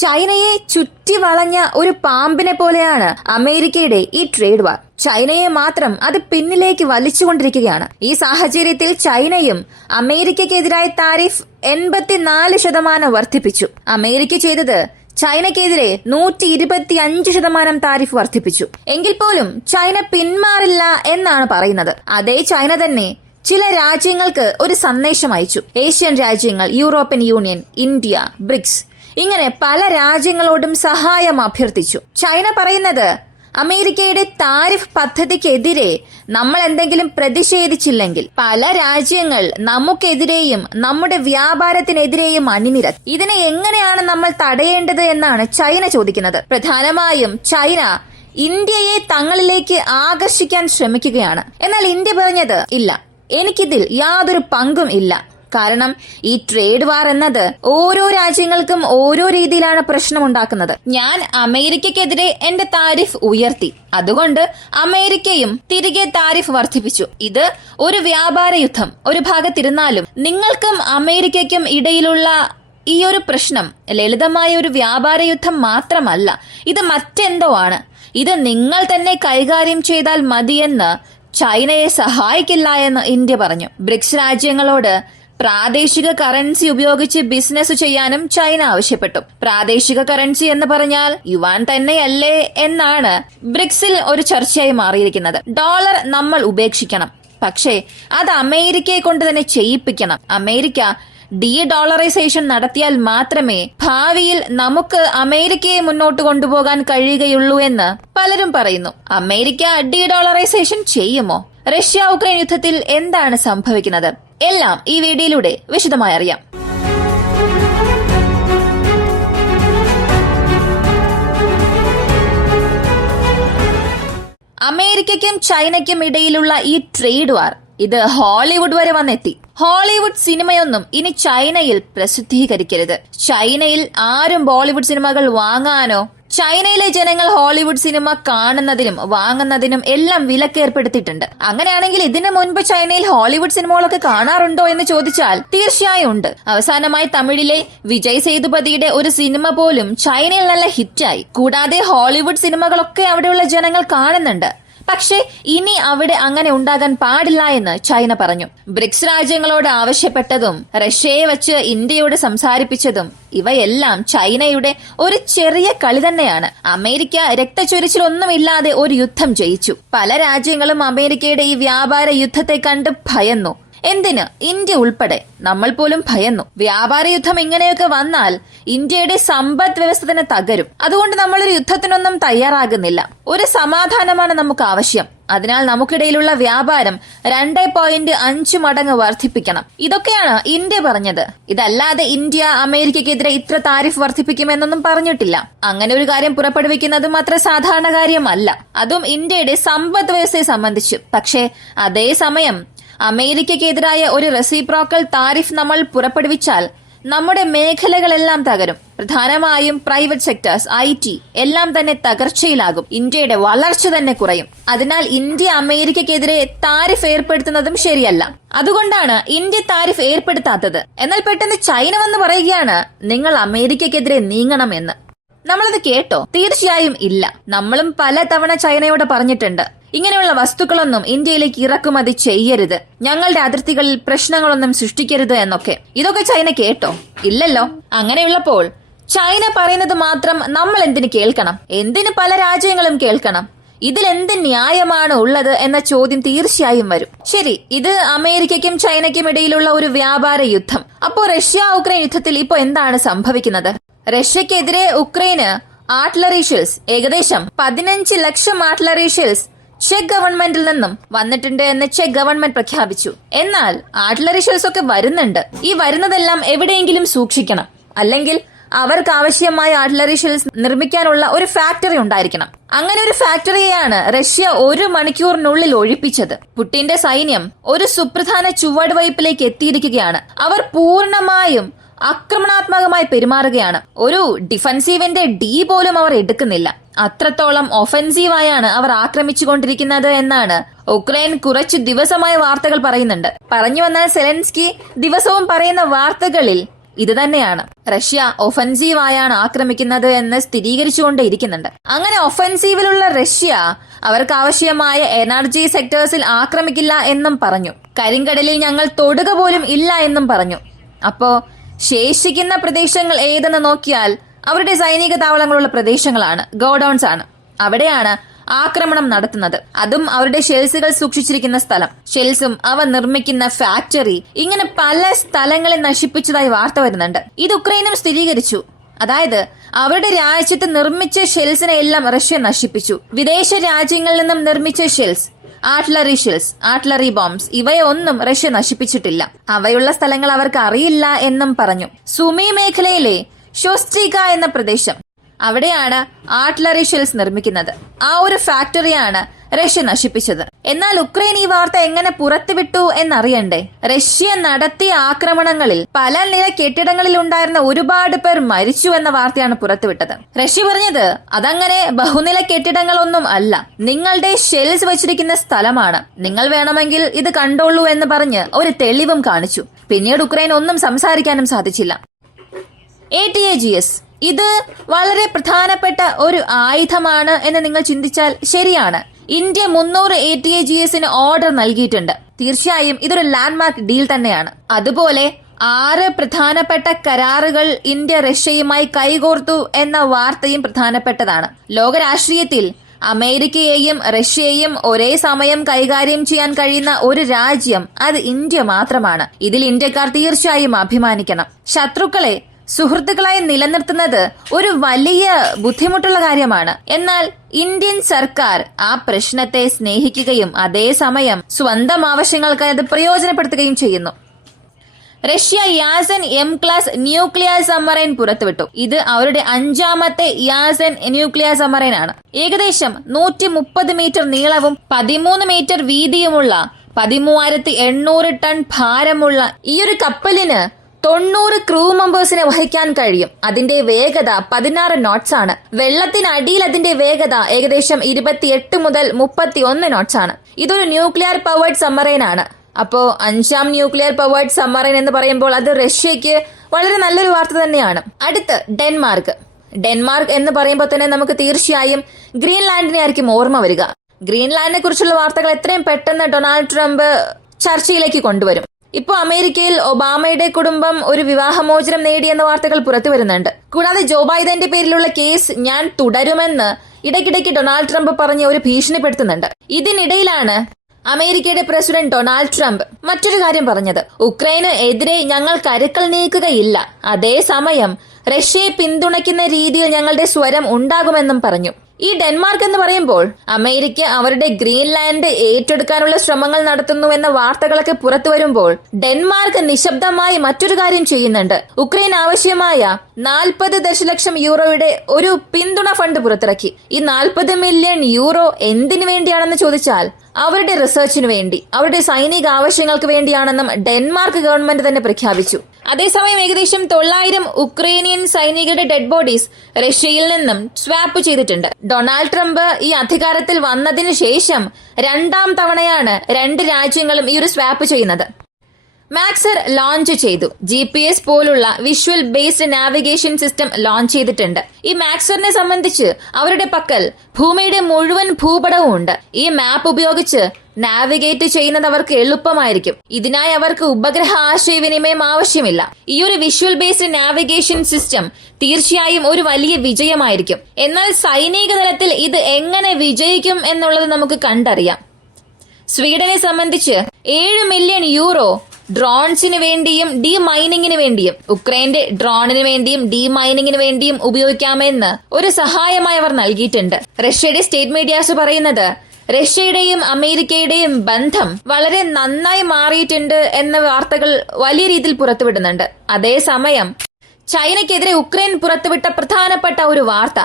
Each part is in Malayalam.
ചൈനയെ ചുറ്റി വളഞ്ഞ ഒരു പാമ്പിനെ പോലെയാണ് അമേരിക്കയുടെ ഈ ട്രേഡ് വാർ. ചൈനയെ മാത്രം അത് പിന്നിലേക്ക് വലിച്ചുകൊണ്ടിരിക്കുകയാണ്. ഈ സാഹചര്യത്തിൽ ചൈനയും അമേരിക്കയ്ക്കെതിരായ താരിഫ് 84% വർദ്ധിപ്പിച്ചു. അമേരിക്ക ചെയ്തത് ചൈനയ്ക്കെതിരെ 125% താരിഫ് വർദ്ധിപ്പിച്ചു. എങ്കിൽ പോലും ചൈന പിന്മാറില്ല എന്നാണ് പറയുന്നത്. അതേ ചൈന തന്നെ ചില രാജ്യങ്ങൾക്ക് ഒരു സന്ദേശം അയച്ചു. ഏഷ്യൻ രാജ്യങ്ങൾ, യൂറോപ്യൻ യൂണിയൻ, ഇന്ത്യ, ബ്രിക്സ് ഇങ്ങനെ പല രാജ്യങ്ങളോടും സഹായം അഭ്യർത്ഥിച്ചു. ചൈന പറയുന്നത് അമേരിക്കയുടെ താരിഫ് പദ്ധതിക്കെതിരെ നമ്മൾ എന്തെങ്കിലും പ്രതിഷേധിച്ചില്ലെങ്കിൽ പല രാജ്യങ്ങൾ നമുക്കെതിരെയും നമ്മുടെ വ്യാപാരത്തിനെതിരെയും അണിനിരത്തി. ഇതിനെ എങ്ങനെയാണ് നമ്മൾ തടയേണ്ടത് എന്നാണ് ചൈന ചോദിക്കുന്നത്. പ്രധാനമായും ചൈന ഇന്ത്യയെ തങ്ങളിലേക്ക് ആകർഷിക്കാൻ ശ്രമിക്കുകയാണ്. എന്നാൽ ഇന്ത്യ പറഞ്ഞത് ഇല്ല, എനിക്കിതിൽ യാതൊരു പങ്കും ഇല്ല. കാരണം ഈ ട്രേഡ് വാർ എന്നത് ഓരോ രാജ്യങ്ങൾക്കും ഓരോ രീതിയിലാണ് പ്രശ്നമുണ്ടാക്കുന്നത്. ഞാൻ അമേരിക്കയ്ക്കെതിരെ എന്റെ താരിഫ് ഉയർത്തി, അതുകൊണ്ട് അമേരിക്കയും തിരികെ താരിഫ് വർദ്ധിപ്പിച്ചു. ഇത് ഒരു വ്യാപാര യുദ്ധം ഒരു ഭാഗത്തിരുന്നാലും നിങ്ങൾക്കും അമേരിക്കയ്ക്കും ഇടയിലുള്ള ഈ ഒരു പ്രശ്നം ലളിതമായ ഒരു വ്യാപാര യുദ്ധം മാത്രമല്ല, ഇത് മറ്റെന്തോ ആണ്. ഇത് നിങ്ങൾ തന്നെ കൈകാര്യം ചെയ്താൽ മതിയെന്ന് ചൈനയെ സഹായിക്കില്ല എന്ന് ഇന്ത്യ പറഞ്ഞു. ബ്രിക്സ് രാജ്യങ്ങളോട് പ്രാദേശിക കറൻസി ഉപയോഗിച്ച് ബിസിനസ് ചെയ്യാനും ചൈന ആവശ്യപ്പെട്ടു. പ്രാദേശിക കറൻസി എന്ന് പറഞ്ഞാൽ യുവാൻ തന്നെയല്ലേ എന്നാണ് ബ്രിക്സിൽ ഒരു ചർച്ചയായി മാറിയിരിക്കുന്നത്. ഡോളർ നമ്മൾ ഉപേക്ഷിക്കണം, പക്ഷേ അത് അമേരിക്കയെ കൊണ്ട് തന്നെ ചെയ്യിപ്പിക്കണം. അമേരിക്ക ഡോളറൈസേഷൻ നടത്തിയാൽ മാത്രമേ ഭാവിയിൽ നമുക്ക് അമേരിക്കയെ മുന്നോട്ട് കൊണ്ടുപോകാൻ കഴിയുകയുള്ളൂ എന്ന് പലരും പറയുന്നു. അമേരിക്ക ഡോളറൈസേഷൻ ചെയ്യുമോ? റഷ്യ ഉക്രൈൻ യുദ്ധത്തിൽ എന്താണ് സംഭവിക്കുന്നത്? എല്ലാം ഈ വീഡിയോയിലൂടെ വിശദമായി അറിയാം. അമേരിക്കയ്ക്കും ചൈനയ്ക്കും ഇടയിലുള്ള ഈ ട്രേഡ് വാർ ഇത് ഹോളിവുഡ് വരെ വന്നെത്തി. ഹോളിവുഡ് സിനിമയൊന്നും ഇനി ചൈനയിൽ പ്രസിദ്ധീകരിക്കരുത്. ചൈനയിൽ ആരും ബോളിവുഡ് സിനിമകൾ വാങ്ങാനോ ചൈനയിലെ ജനങ്ങൾ ഹോളിവുഡ് സിനിമ കാണുന്നതിനും വാങ്ങുന്നതിനും എല്ലാം വിലക്കേർപ്പെടുത്തിയിട്ടുണ്ട്. അങ്ങനെയാണെങ്കിൽ ഇതിനു മുൻപ് ചൈനയിൽ ഹോളിവുഡ് സിനിമകളൊക്കെ കാണാറുണ്ടോ എന്ന് ചോദിച്ചാൽ തീർച്ചയായും ഉണ്ട്. അവസാനമായി തമിഴിലെ വിജയ് സേതുപതിയുടെ ഒരു സിനിമ പോലും ചൈനയിൽ നല്ല ഹിറ്റായി. കൂടാതെ ഹോളിവുഡ് സിനിമകളൊക്കെ അവിടെയുള്ള ജനങ്ങൾ കാണുന്നുണ്ട്. പക്ഷേ ഇനി അവിടെ അങ്ങനെ ഉണ്ടാകാൻ പാടില്ല എന്ന് ചൈന പറഞ്ഞു. ബ്രിക്സ് രാജ്യങ്ങളോട് ആവശ്യപ്പെട്ടതും റഷ്യയെ വച്ച് ഇന്ത്യയോട് സംസാരിപ്പിച്ചതും ഇവയെല്ലാം ചൈനയുടെ ഒരു ചെറിയ കളി തന്നെയാണ്. അമേരിക്ക രക്തച്ചൊരിച്ചിലൊന്നുമില്ലാതെ ഒരു യുദ്ധം ജയിച്ചു. പല രാജ്യങ്ങളും അമേരിക്കയുടെ ഈ വ്യാപാര യുദ്ധത്തെ കണ്ട് ഭയന്നു. എന്തിന്? ഇന്ത്യ ഉൾപ്പെടെ നമ്മൾ പോലും ഭയന്നു. വ്യാപാര യുദ്ധം ഇങ്ങനെയൊക്കെ വന്നാൽ ഇന്ത്യയുടെ സമ്പദ് വ്യവസ്ഥ തന്നെ തകരും. അതുകൊണ്ട് നമ്മളൊരു യുദ്ധത്തിനൊന്നും തയ്യാറാകുന്നില്ല. ഒരു സമാധാനമാണ് നമുക്ക് ആവശ്യം. അതിനാൽ നമുക്കിടയിലുള്ള വ്യാപാരം 2.5 മടങ്ങ് വർദ്ധിപ്പിക്കണം. ഇതൊക്കെയാണ് ഇന്ത്യ പറഞ്ഞത്. ഇതല്ലാതെ ഇന്ത്യ അമേരിക്കയ്ക്കെതിരെ ഇത്ര താരിഫ് വർദ്ധിപ്പിക്കുമെന്നൊന്നും പറഞ്ഞിട്ടില്ല. അങ്ങനെ ഒരു കാര്യം പുറപ്പെടുവിക്കുന്നതും അത്ര സാധാരണ കാര്യമല്ല, അതും ഇന്ത്യയുടെ സമ്പദ് വ്യവസ്ഥയെ സംബന്ധിച്ചു. പക്ഷേ അതേസമയം അമേരിക്കയ്ക്കെതിരായ ഒരു റെസിപ്രോക്കൽ താരിഫ് നമ്മൾ പുറപ്പെടുവിച്ചാൽ നമ്മുടെ മേഖലകളെല്ലാം തകരും. പ്രധാനമായും പ്രൈവറ്റ് സെക്ടേഴ്സ്, IT എല്ലാം തന്നെ തകർച്ചയിലാകും. ഇന്ത്യയുടെ വളർച്ച തന്നെ കുറയും. അതിനാൽ ഇന്ത്യ അമേരിക്കയ്ക്കെതിരെ താരിഫ് ഏർപ്പെടുത്തുന്നതും ശരിയല്ല. അതുകൊണ്ടാണ് ഇന്ത്യ താരിഫ് ഏർപ്പെടുത്താത്തത്. എന്നാൽ പെട്ടെന്ന് ചൈന വന്ന് പറയുകയാണ് നിങ്ങൾ അമേരിക്കയ്ക്കെതിരെ നീങ്ങണമെന്ന്. നമ്മളത് കേട്ടോ? തീർച്ചയായും ഇല്ല. നമ്മളും പല തവണ ചൈനയോട് പറഞ്ഞിട്ടുണ്ട്, ഇങ്ങനെയുള്ള വസ്തുക്കളൊന്നും ഇന്ത്യയിലേക്ക് ഇറക്കുമതി ചെയ്യരുത്, ഞങ്ങളുടെ അതിർത്തികളിൽ പ്രശ്നങ്ങളൊന്നും സൃഷ്ടിക്കരുത് എന്നൊക്കെ. ഇതൊക്കെ ചൈന കേട്ടോ? ഇല്ലല്ലോ. അങ്ങനെയുള്ളപ്പോൾ ചൈന പറയുന്നത് മാത്രം നമ്മൾ എന്തിന് കേൾക്കണം? എന്തിന് പല രാജ്യങ്ങളും കേൾക്കണം? ഇതിലെന്ത് ന്യായമാണ് ഉള്ളത് എന്ന ചോദ്യം തീർച്ചയായും വരും. ശരി, ഇത് അമേരിക്കയ്ക്കും ചൈനയ്ക്കും ഇടയിലുള്ള ഒരു വ്യാപാര യുദ്ധം. അപ്പോ റഷ്യ ഉക്രൈൻ യുദ്ധത്തിൽ ഇപ്പോ എന്താണ് സംഭവിക്കുന്നത്? റഷ്യക്കെതിരെ ഉക്രൈന് ആർട്ടിലറി ഷെൽസ്, ഏകദേശം 15 ലക്ഷം ആർട്ടിലറി ഷെൽസ് ചെക്ക് ഗവൺമെന്റിൽ നിന്നും വന്നിട്ടുണ്ട് എന്ന് ചെക്ക് ഗവൺമെന്റ് പ്രഖ്യാപിച്ചു. എന്നാൽ ആർട്ടിലറി ഷെൽസ് ഒക്കെ വരുന്നുണ്ട്. ഈ വരുന്നതെല്ലാം എവിടെയെങ്കിലും സൂക്ഷിക്കണം, അല്ലെങ്കിൽ അവർക്ക് ആവശ്യമായ ആർട്ടിലറി ഷെൽസ് നിർമ്മിക്കാനുള്ള ഒരു ഫാക്ടറി ഉണ്ടായിരിക്കണം. അങ്ങനെ ഒരു ഫാക്ടറിയെയാണ് റഷ്യ 1 മണിക്കൂറിനുള്ളിൽ ഒഴിപ്പിച്ചത്. പുടിന്റെ സൈന്യം ഒരു സുപ്രധാന ചുവടുവയ്പിലേക്ക് എത്തിയിരിക്കുകയാണ്. അവർ പൂർണ്ണമായും ആക്രമണാത്മകമായി പെരുമാറുകയാണ്. ഒരു ഡിഫൻസീവിന്റെ പോലും അവർ എടുക്കുന്നില്ല. അത്രത്തോളം ഒഫൻസീവായാണ് അവർ ആക്രമിച്ചുകൊണ്ടിരിക്കുന്നത് എന്നാണ് ഉക്രൈൻ കുറച്ചു ദിവസമായ വാർത്തകൾ പറയുന്നുണ്ട്. പറഞ്ഞു വന്നാൽ സെലൻസ്കി ദിവസവും പറയുന്ന വാർത്തകളിൽ ഇത് തന്നെയാണ്. റഷ്യ ഒഫൻസീവായാണ് ആക്രമിക്കുന്നത് എന്ന് സ്ഥിരീകരിച്ചുകൊണ്ടേയിരിക്കുന്നുണ്ട്. അങ്ങനെ ഒഫൻസീവിലുള്ള റഷ്യ അവർക്ക് ആവശ്യമായ എനർജി സെക്ടേഴ്സിൽ ആക്രമിക്കില്ല എന്നും പറഞ്ഞു. കരിങ്കടലിൽ ഞങ്ങൾ തൊടുക പോലും ഇല്ല എന്നും പറഞ്ഞു. അപ്പോ ശേഷിക്കുന്ന പ്രദേശങ്ങൾ ഏതെന്ന് നോക്കിയാൽ അവരുടെ സൈനിക താവളങ്ങളുള്ള പ്രദേശങ്ങളാണ്, ഗോഡൌൺസ് ആണ്. അവിടെയാണ് ആക്രമണം നടത്തുന്നത്. അതും അവരുടെ ഷെൽസുകൾ സൂക്ഷിച്ചിരിക്കുന്ന സ്ഥലം, ഷെൽസും അവ നിർമ്മിക്കുന്ന ഫാക്ടറി, ഇങ്ങനെ പല സ്ഥലങ്ങളെ നശിപ്പിച്ചതായി വാർത്ത വരുന്നുണ്ട്. ഇത് ഉക്രൈനും സ്ഥിരീകരിച്ചു. അതായത് അവരുടെ രാജ്യത്ത് നിർമ്മിച്ച ഷെൽസിനെ എല്ലാം റഷ്യ നശിപ്പിച്ചു. വിദേശ രാജ്യങ്ങളിൽ നിന്നും നിർമ്മിച്ച ഷെൽസ്, ആർട്ടിലറി ബോംബ്സ് ഇവയൊന്നും റഷ്യ നശിപ്പിച്ചിട്ടില്ല. അവയുള്ള സ്ഥലങ്ങൾ അവർക്ക് അറിയില്ല എന്നും പറഞ്ഞു. സുമി മേഖലയിലെ ഷോസ്ട്രിക എന്ന പ്രദേശം, അവിടെയാണ് ആർട്ടിലറി ഷെൽസ് നിർമ്മിക്കുന്നത്. ആ ഒരു ഫാക്ടറിയാണ് റഷ്യ നശിപ്പിച്ചത്. എന്നാൽ ഉക്രൈൻ ഈ വാർത്ത എങ്ങനെ പുറത്തുവിട്ടു എന്നറിയണ്ടേ? റഷ്യ നടത്തിയ ആക്രമണങ്ങളിൽ പല നില കെട്ടിടങ്ങളിൽ ഉണ്ടായിരുന്ന ഒരുപാട് പേർ മരിച്ചു എന്ന വാർത്തയാണ് പുറത്തുവിട്ടത്. റഷ്യ പറഞ്ഞത് അതങ്ങനെ ബഹുനില കെട്ടിടങ്ങളൊന്നും അല്ല, നിങ്ങളുടെ ഷെൽസ് വെച്ചിരിക്കുന്ന സ്ഥലമാണ്, നിങ്ങൾ വേണമെങ്കിൽ ഇത് കണ്ടോളൂ എന്ന് പറഞ്ഞ് ഒരു തെളിവും കാണിച്ചു. പിന്നീട് ഉക്രൈൻ ഒന്നും സംസാരിക്കാനും സാധിച്ചില്ല. ATAGS ഇത് വളരെ പ്രധാനപ്പെട്ട ഒരു ആയുധമാണ് എന്ന് നിങ്ങൾ ചിന്തിച്ചാൽ ശരിയാണ്. ഇന്ത്യ 300 ATAGSന് ഓർഡർ നൽകിയിട്ടുണ്ട്. തീർച്ചയായും ഇതൊരു ലാൻഡ്മാർക്ക് ഡീൽ തന്നെയാണ്. അതുപോലെ 6 പ്രധാനപ്പെട്ട കരാറുകൾ ഇന്ത്യ റഷ്യയുമായി കൈകോർത്തു എന്ന വാർത്തയും പ്രധാനപ്പെട്ടതാണ്. ലോകരാഷ്ട്രീയത്തിൽ അമേരിക്കയെയും റഷ്യയെയും ഒരേ സമയം കൈകാര്യം ചെയ്യാൻ കഴിയുന്ന ഒരു രാജ്യം അത് ഇന്ത്യ മാത്രമാണ്. ഇതിൽ ഇന്ത്യക്കാർ തീർച്ചയായും അഭിമാനിക്കണം. ശത്രുക്കളെ സുഹൃത്തുക്കളായി നിലനിർത്തുന്നത് ഒരു വലിയ ബുദ്ധിമുട്ടുള്ള കാര്യമാണ്. എന്നാൽ ഇന്ത്യൻ സർക്കാർ ആ പ്രശ്നത്തെ സ്നേഹിക്കുകയും അതേസമയം സ്വന്തം ആവശ്യങ്ങൾക്കായി അത് പ്രയോജനപ്പെടുത്തുകയും ചെയ്യുന്നു. റഷ്യ യാസൻ M-ക്ലാസ് ന്യൂക്ലിയർ സബ്മറൈൻ പുറത്തുവിട്ടു. ഇത് അവരുടെ 5ാമത്തെ യാസൻ ന്യൂക്ലിയർ സബ്മറൈൻ ആണ്. ഏകദേശം 130 മീറ്റർ നീളവും 13 മീറ്റർ വീതിയുമുള്ള 13,800 ടൺ ഭാരമുള്ള ഈ ഒരു കപ്പലിന് 90 ക്രൂ മെമ്പേഴ്സിനെ വഹിക്കാൻ കഴിയും. അതിന്റെ വേഗത 16 നോട്ട്സ് ആണ്. വെള്ളത്തിനടിയിൽ അതിന്റെ വേഗത ഏകദേശം 28 മുതൽ 31 നോട്ട്സ് ആണ്. ഇതൊരു ന്യൂക്ലിയർ പവേർഡ് സബ്മറൈൻ ആണ്. അപ്പോ 5ാം ന്യൂക്ലിയർ പവേർഡ് സബ്മറൈൻ എന്ന് പറയുമ്പോൾ അത് റഷ്യക്ക് വളരെ നല്ലൊരു വാർത്ത തന്നെയാണ്. അടുത്ത് ഡെൻമാർക്ക് എന്ന് പറയുമ്പോൾ തന്നെ നമുക്ക് തീർച്ചയായും ഗ്രീൻലാൻഡിനെ ആയിരിക്കും ഓർമ്മ വരിക. ഗ്രീൻലാൻഡിനെ കുറിച്ചുള്ള വാർത്തകൾ എത്രയും പെട്ടെന്ന് ഡൊണാൾഡ് ട്രംപ് ചർച്ചയിലേക്ക് കൊണ്ടുവരും. ഇപ്പോ അമേരിക്കയിൽ ഒബാമയുടെ കുടുംബം ഒരു വിവാഹമോചനം നേടിയെന്ന വാർത്തകൾ പുറത്തു വരുന്നുണ്ട്. കൂടാതെ ജോ ബൈഡന്റെ പേരിലുള്ള കേസ് ഞാൻ തുടരുമെന്ന് ഇടയ്ക്കിടയ്ക്ക് ഡൊണാൾഡ് ട്രംപ് പറഞ്ഞ് ഒരു ഭീഷണിപ്പെടുത്തുന്നുണ്ട്. ഇതിനിടയിലാണ് അമേരിക്കയുടെ പ്രസിഡന്റ് ഡൊണാൾഡ് ട്രംപ് മറ്റൊരു കാര്യം പറഞ്ഞത്. ഉക്രൈന് എതിരെ ഞങ്ങൾ കരുക്കൾ നീക്കുകയില്ല, അതേസമയം റഷ്യയെ പിന്തുണയ്ക്കുന്ന രീതിയിൽ ഞങ്ങളുടെ സ്വരം ഉണ്ടാകുമെന്നും പറഞ്ഞു. ഈ ഡെൻമാർക്ക് എന്ന് പറയുമ്പോൾ അമേരിക്ക അവരുടെ ഗ്രീൻലാൻഡ് ഏറ്റെടുക്കാനുള്ള ശ്രമങ്ങൾ നടത്തുന്നു എന്ന വാർത്തകളൊക്കെ പുറത്തു വരുമ്പോൾ ഡെൻമാർക്ക് നിശബ്ദമായി മറ്റൊരു കാര്യം ചെയ്യുന്നുണ്ട്. ഉക്രൈൻ ആവശ്യമായ 40 ദശലക്ഷം യൂറോയുടെ ഒരു പിന്തുണ ഫണ്ട് പുറത്തിറക്കി. ഈ 40 മില്യൺ യൂറോ എന്തിനു വേണ്ടിയാണെന്ന് ചോദിച്ചാൽ അവരുടെ റിസർച്ചിന് വേണ്ടി, അവരുടെ സൈനിക ആവശ്യങ്ങൾക്ക് വേണ്ടിയാണെന്നും ഡെൻമാർക്ക് ഗവൺമെന്റ് തന്നെ പ്രഖ്യാപിച്ചു. അതേസമയം ഏകദേശം 900 ഉക്രൈനിയൻ സൈനികരുടെ ഡെഡ് ബോഡീസ് റഷ്യയിൽ നിന്നും സ്വാപ്പ് ചെയ്തിട്ടുണ്ട്. ഡൊണാൾഡ് ട്രംപ് ഈ അധികാരത്തിൽ വന്നതിന് ശേഷം 2ാം തവണയാണ് 2 രാജ്യങ്ങളും ഈ ഒരു സ്വാപ്പ് ചെയ്യുന്നത്. മാക്സർ ലോഞ്ച് ചെയ്തു. GPS പോലുള്ള visual based navigation system launch ചെയ്തിട്ടുണ്ട്. ഈ മാക്സറിനെ സംബന്ധിച്ച് അവരുടെ പക്കൽ ഭൂമിയുടെ മുഴുവൻ ഭൂപടവും ഉണ്ട്. ഈ മാപ്പ് ഉപയോഗിച്ച് നാവിഗേറ്റ് ചെയ്യുന്നത് അവർക്ക് എളുപ്പമായിരിക്കും. ഇതിനായി അവർക്ക് ഉപഗ്രഹ ആശയവിനിമയം ആവശ്യമില്ല. ഈ ഒരു വിഷ്വൽ ബേസ്ഡ് നാവിഗേഷൻ സിസ്റ്റം തീർച്ചയായും ഒരു വലിയ വിജയമായിരിക്കും. എന്നാൽ സൈനിക തലത്തിൽ ഇത് എങ്ങനെ വിജയിക്കും എന്നുള്ളത് നമുക്ക് കണ്ടറിയാം. സ്വീഡനെ സംബന്ധിച്ച് 7 മില്യൺ യൂറോ ഡ്രോൺസിന് വേണ്ടിയും ഡീമൈനിങ്ങിന് വേണ്ടിയും, ഉക്രൈന്റെ ഡ്രോണിന് വേണ്ടിയും ഡീമൈനിങ്ങിന് വേണ്ടിയും ഉപയോഗിക്കാമെന്ന് ഒരു സഹായമായി അവർ നൽകിയിട്ടുണ്ട്. റഷ്യയുടെ സ്റ്റേറ്റ് മീഡിയാസ് പറയുന്നത് റഷ്യയുടെയും അമേരിക്കയുടെയും ബന്ധം വളരെ നന്നായി മാറിയിട്ടുണ്ട് എന്ന വാർത്തകൾ വലിയ രീതിയിൽ പുറത്തുവിടുന്നുണ്ട്. അതേസമയം ചൈനയ്ക്കെതിരെ ഉക്രൈൻ പുറത്തുവിട്ട പ്രധാനപ്പെട്ട ഒരു വാർത്ത,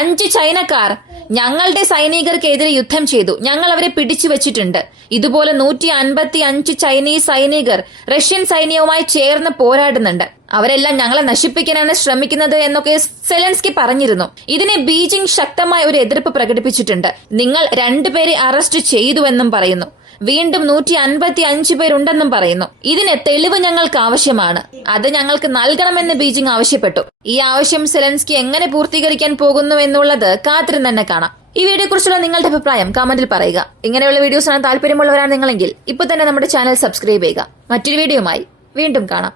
5 ചൈനക്കാർ ഞങ്ങളുടെ സൈനികർക്കെതിരെ യുദ്ധം ചെയ്തു, ഞങ്ങൾ അവരെ പിടിച്ചു വെച്ചിട്ടുണ്ട്. ഇതുപോലെ 155 ചൈനീസ് സൈനികർ റഷ്യൻ സൈന്യവുമായി ചേർന്ന് പോരാടുന്നുണ്ട്. അവരെല്ലാം ഞങ്ങളെ നശിപ്പിക്കാനാണ് ശ്രമിക്കുന്നത് എന്നൊക്കെ സെലൻസ്കി പറഞ്ഞിരുന്നു. ഇതിനെ ബീജിംഗ് ശക്തമായ ഒരു എതിർപ്പ് പ്രകടിപ്പിച്ചിട്ടുണ്ട്. നിങ്ങൾ 2 പേരെ അറസ്റ്റ് ചെയ്തുവെന്നും പറയുന്നു. വീണ്ടും 155 പേരുണ്ടെന്നും പറയുന്നു. ഇതിന് തെളിവ് ഞങ്ങൾക്ക് ആവശ്യമാണ്, അത് ഞങ്ങൾക്ക് നൽകണമെന്ന് ബീജിംഗ് ആവശ്യപ്പെട്ടു. ഈ ആവശ്യം സെലൻസ്കി എങ്ങനെ പൂർത്തീകരിക്കാൻ പോകുന്നു എന്നുള്ളത് കാത്തിരുന്ന് തന്നെ കാണാം. ഈ വീഡിയോ കുറിച്ചുള്ള നിങ്ങളുടെ അഭിപ്രായം കമന്റിൽ പറയുക. ഇങ്ങനെയുള്ള വീഡിയോസ് ആണ് താല്പര്യമുള്ളവരാണ് നിങ്ങളെങ്കിൽ ഇപ്പൊ തന്നെ നമ്മുടെ ചാനൽ സബ്സ്ക്രൈബ് ചെയ്യുക. മറ്റൊരു വീഡിയോയുമായി വീണ്ടും കാണാം.